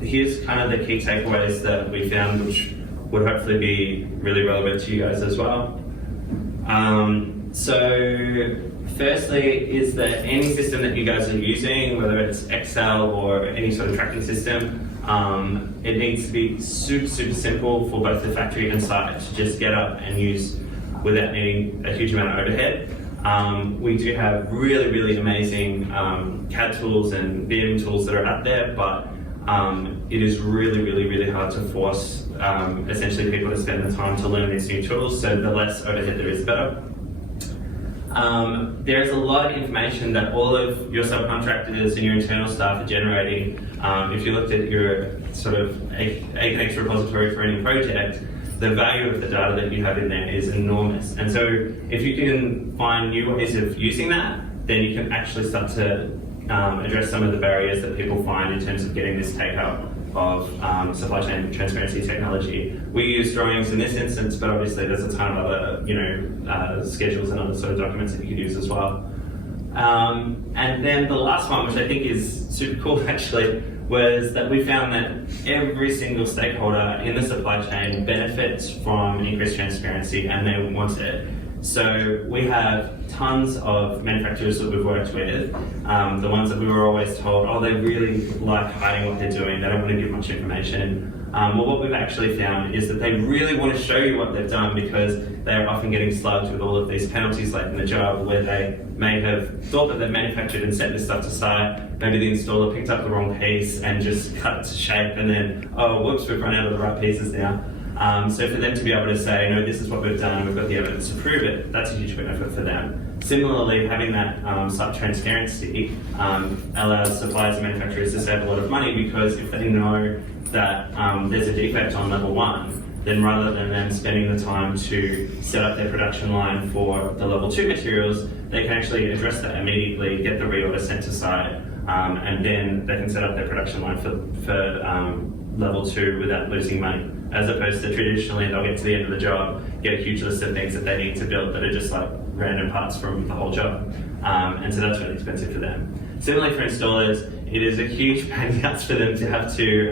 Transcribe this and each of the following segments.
here's kind of the key takeaways that we found, which would hopefully be really relevant to you guys as well. So firstly, is that any system that you guys are using, whether it's Excel or any sort of tracking system, it needs to be super simple for both the factory and site to just get up and use without needing a huge amount of overhead. We do have really amazing CAD tools and BIM tools that are out there, but it is really hard to force essentially people to spend the time to learn these new tools, so the less overhead there is, the better. There's a lot of information that all of your subcontractors and your internal staff are generating. If you looked at your sort of AConnect repository for any project, the value of the data that you have in there is enormous. And so if you can find new ways of using that, then you can actually start to address some of the barriers that people find in terms of getting this take-up of supply chain transparency technology. We use drawings in this instance, but obviously there's a ton of other schedules and other sort of documents that you could use as well. And then the last one, which I think is super cool actually, was that we found that every single stakeholder in the supply chain benefits from increased transparency and they want it. So we have tons of manufacturers that we've worked with, the ones that we were always told, oh, they really like hiding what they're doing, they don't want to give much information. Well, what we've actually found is that they really want to show you what they've done because they're often getting slugged with all of these penalties late in the job where they may have thought that they've manufactured and sent this stuff to site, maybe the installer picked up the wrong piece and just cut it to shape and then, oh, whoops, we've run out of the right pieces now. So for them to be able to say, no, this is what we've done, we've got the evidence to prove it, that's a huge benefit for them. Similarly, having that site transparency allows suppliers and manufacturers to save a lot of money because if they know that there's a defect on level 1, then rather than them spending the time to set up their production line for the level 2 materials, they can actually address that immediately, get the reorder sent to site, and then they can set up their production line for level 2 without losing money. As opposed to traditionally, they'll get to the end of the job, get a huge list of things that they need to build that are just like random parts from the whole job. And so that's really expensive for them. Similarly for installers, it is a huge pain in the ass for them to have to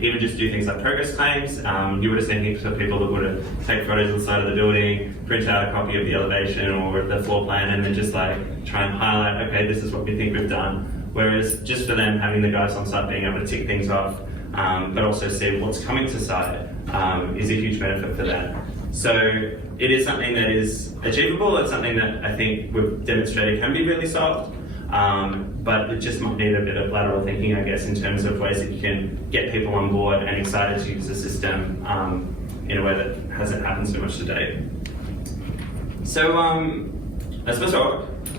even just do things like progress claims. You would have seen heaps of people that would have take photos of the side of the building, print out a copy of the elevation or the floor plan, and then just like try and highlight, okay, this is what we think we've done. Whereas just for them, having the guys on site being able to tick things off, but also see what's coming to site is a huge benefit for them. So it is something that is achievable. It's something that I think we've demonstrated can be really solved, but it just might need a bit of lateral thinking, I guess, in terms of ways that you can get people on board and excited to use the system in a way that hasn't happened so much today. So I suppose